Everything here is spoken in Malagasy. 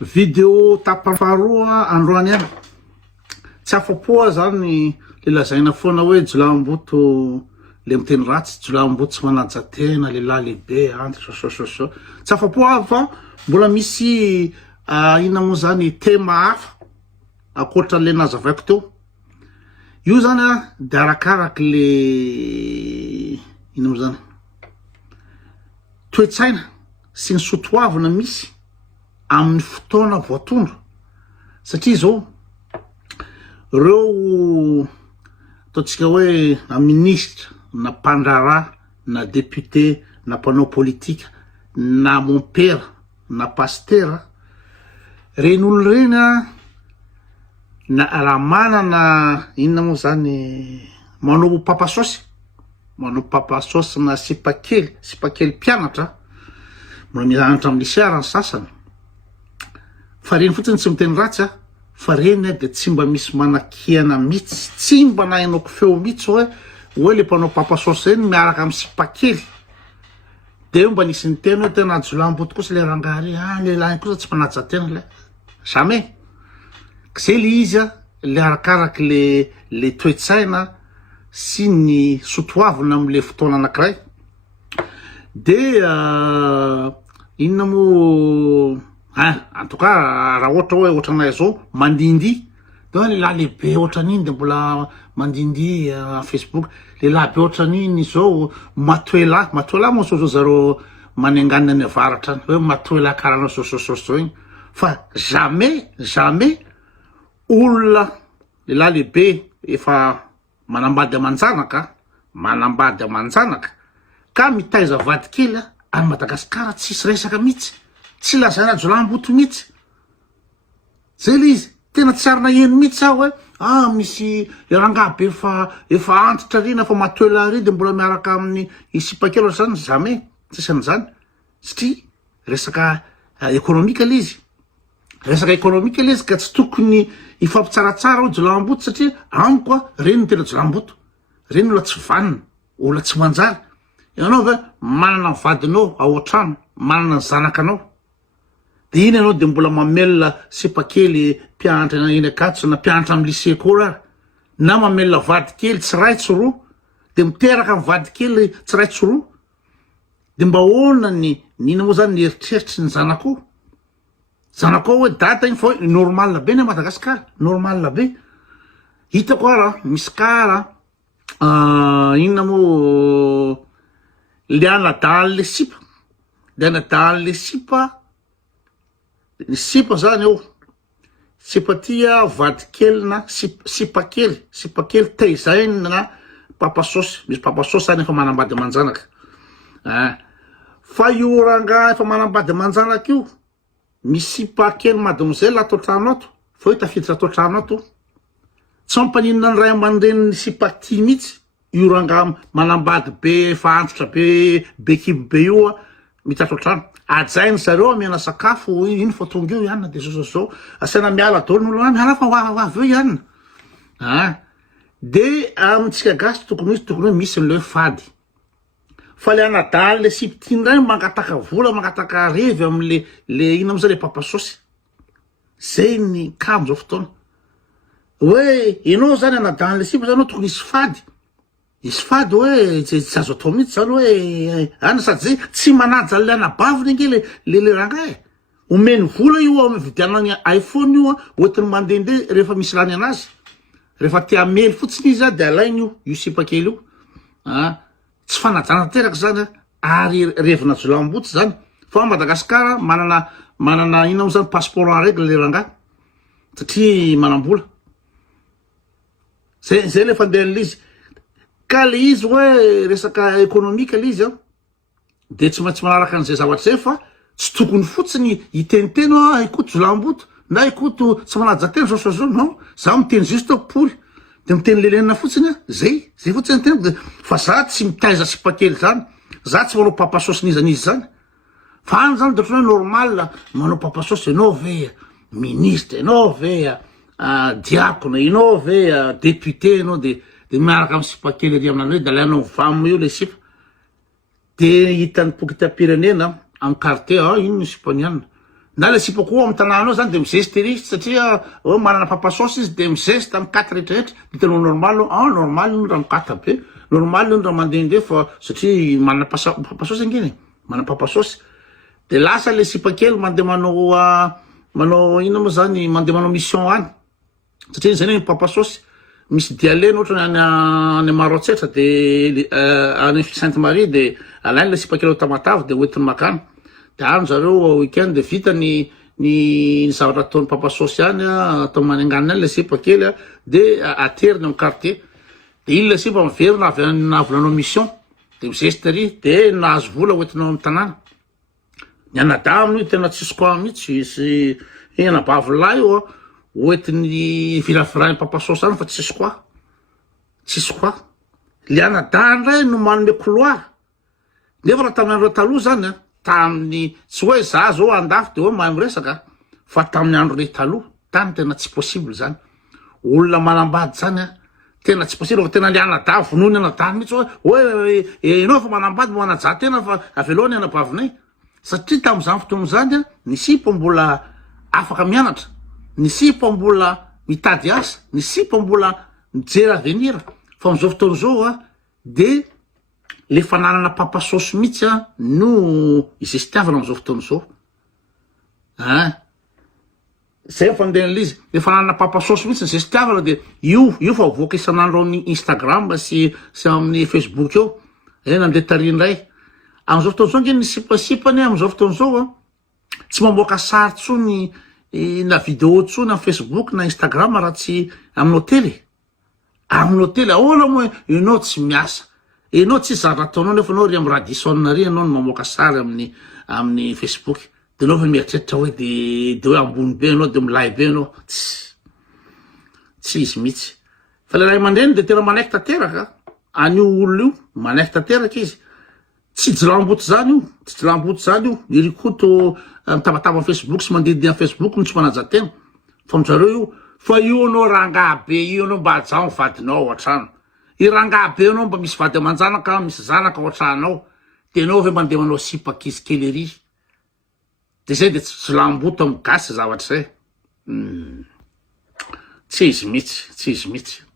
Video tapafaroa androany any tsy afapoa zany le lazaina foana hoe jolaham-boto le miteny ratsy, jolaham-boto tsy manaja tena lehilahy lehibe antitra so tsy afapoa fa mbola misy ina moa zany tema hafa akoatra le nazavaiko teo. Io zany de arakaraky le ina moa zany toetsaina sy ny sotoavina misy amin'ny fotoana voatondro satria zao reo ataontsika hoe na ministre na mpandrara na député na mpanao politika na mompera na pastera reny olo reny na raha manana inona moa zany manao papasosy na sipakely mpianatra mbola mianatra amin'ny lycée ny sasany fa reny fotsiny tsy miteny ratsy fa reny de tsy mba misy manakiana mihitsy, tsy mba nahinako feo mihitsy hoe le mpanao papasosy reny miaraka amin'ny sipakely de mba nisy ny teny hoe tena jolaham-boto kosa le rangary lehilahy kosa tsy manaja tena le jamais zay le izy le arakaraky le toetsaina sy ny sotoavina am'le fotoana anankiray de inona mo en tout cas raha ohatra hoe ohatranay zao mandindy de lehilahy lehibe ohatran'iny de mbola mandindy Facebook lehilahy be ohatran'iny zao matoela moa zao zareo manenganina any avaratra any hoe matoela karana zao igny fa jamais olona lehilahy lehibe efa manambady amanjanaka ka mitaiza vady kely any Madagasikara tsisy resaka mihitsy, tsy lazaina jolaham-boto mihitsy. Zay le izy tena tsy arina eno mihitsy hoe misy rangahy be efa antitra rina fa matoela ry de mbola miaraka amin'ny sipakely zany jamais tsisy an'izany satria resaka ekonomika le izy ka tsy tokony ifampitsaratsara ho jolaham-boto satria amiko reny ny tena jolaham-boto reny ola tsy vanina ola tsy manjary ianao ve manana ny vadinao ao an-trano manana ny zanakanao de iny ianao de mbola mamelona sipakely mpianatra eny Ankatso na mpianatra amin'ny lycée koa na mamelona vady kely tsy ray tsy roa de miteraka amin'ny vady kely tsy ray tsy roa de mba hoana ny ina moa zany ny eritreritry ny zanako hoe data iny fa hoe normal be ny Madagasikara normal be hitako raha misy kara inona mo liana dans le sipa zany eo sipa tia vady kely na sipakely teizainy na papasosy misy papasosy zany efa manambady amanjanaka fa io rangahy efa manambady amanjanaka io misy sipakely mademoiselle atao trano ato fa hoe tafiditra atao trano ato tsy mampaninona ny ray aman-dreny sipaky mihitsy io rangahy manambady be fa antitra be kibo be io mitatao trano ajainy zareo amiana sakafo iny fa tonga eo ihany de zao asaina miala daholo n'olo miala fa hoavy eo ihany de amintsika gasy tokony hoe misy n'le fady fa le anadaly le sipitiny ray mangataka vola mangataka revy am'le ina am'zay le papasosy zay ny kamo zao fotoana hoe ianao zany anadaly le sipa zany tokony isy fady hoe tsy azo atao mihitsy zany hoe any sady tsy manaja le anabaviny nge le rangahy omeny vola io amy vidianany iPhone io hoentiny mandende rehefa misy rany anazy rehefa tia mely fotsiny izy de alainy io sipakely io tsy fanajana teraka zany ary revina jolaham-boto zany fa Madagasikara manana ina mo zany passeport en règle le rangahy satria manambola zay le fandehan'le izy ka le izy hoe resaka ekonomika le izy de tsy maintsy manaraka an'izay zavatra zay fa tsy tokony fotsiny iteniteny ikoto jolaham-boto na ikoto tsy manaja tena zao non za miteny juste poly de miteny lelenina fotsiny zay fotsiny teniko fa za tsy mitaiza sipakely zany za tsy manao papasosy nizanizy zany fa any zany de otrany normal manao papasosy ianao ve ministre ianao ve diakona ianao ve député ianao de miaraka amin'ny sipakely ry aminany hoe de alainao vamo io le sipa de hitan'ny poky ta pirenena amin'ny quartier ino ny sipanianina na le sipako amy tanàna ao zany de mizesty ry satria manana papasosy izy de mizesty amy katra rehetrarehetra ditanao normal normal iny raha mikata be normal iny raha mandehandeha fa satria manana papasosy anginy manana papasosy de lasa le sipakely mandeha manao ino moa zany mandeha manao mission any satria zany papasosy misy dialeny ohatra any Maroantsetra de any Sainte Marie de alainy le sipakely ao Tamatave de hoentiny makany de any zareo weekend de vita ny zavatra ataon'ny papasosy any atao manenganiny any le sipakely de ateriny amin'ny quartier de iny le sipa miverina navolanao mission de mizesty ry de nahazo vola hoentinao amin'ny tanàna ny anadaminy io tena tsisy koa mihitsy sy anabavy io hoentiny virafirany papasosy any fa tsisy koa le anadany ray no manome couloir nefa raha tamin'ny andro taloha zany tamin'ny tsy hoe za zao andafy de hoe mahay miresaka fa tamin'ny andro re taloha tany tena tsy possible zany olona manambady zany tena tsy possible fa tena le anadavy vonoiny anadany mihitsy hoe enao fa manambady manaja tena fa aveloany anabavinay satria tamin'izany fotoana zany ny sipa mbola afaka mianatra ny sipa mbola mitady asa ny sipa mbola mijery avenir fa am'izao fotoana zao de le fananana papasosy mihitsy no izestiavana am'izao fotoana zao zay fandehan'izy izy le fananana papasosy mihitsy izestiavana de io fa voaka isan'andro amin'ny Instagram sy amin'ny Facebook eo nandeha tarindray am'izao fotoana zao nge ny sipasipany am'izao fotoana zao tsy mamoaka sary tsony na vidéo tsony amin'ny Facebook na Instagram raha tsy amin'ny hôtely ahoana moa ianao tsy miasa ianao tsy zara ataonao nefa anao ry amy radisson ry ianao no mamoaka sary amin'ny Facebook de anao fa mieritreritra hoe de hoe ambony be anao de milay be anao tsy izy mihitsy fa le ray aman-dreny de tena manaiky tanteraka an'io olona io manaiky tanteraka izy tsy jilamboto zany io irikoto mitabataba amin'ny Facebook sy mandididy amin'ny Facebook no tsy manaja tena fa zareo io fa io anao rangabe io anao mba hajaho vadinao atrano i rangabe anao mba misy vady aman-janaka misy zanaka oatranao de anao fa mandeha manao sipakizy kely ry de zay de tsy jilamboto amy gasy zavatra zay tsy izy mihitsy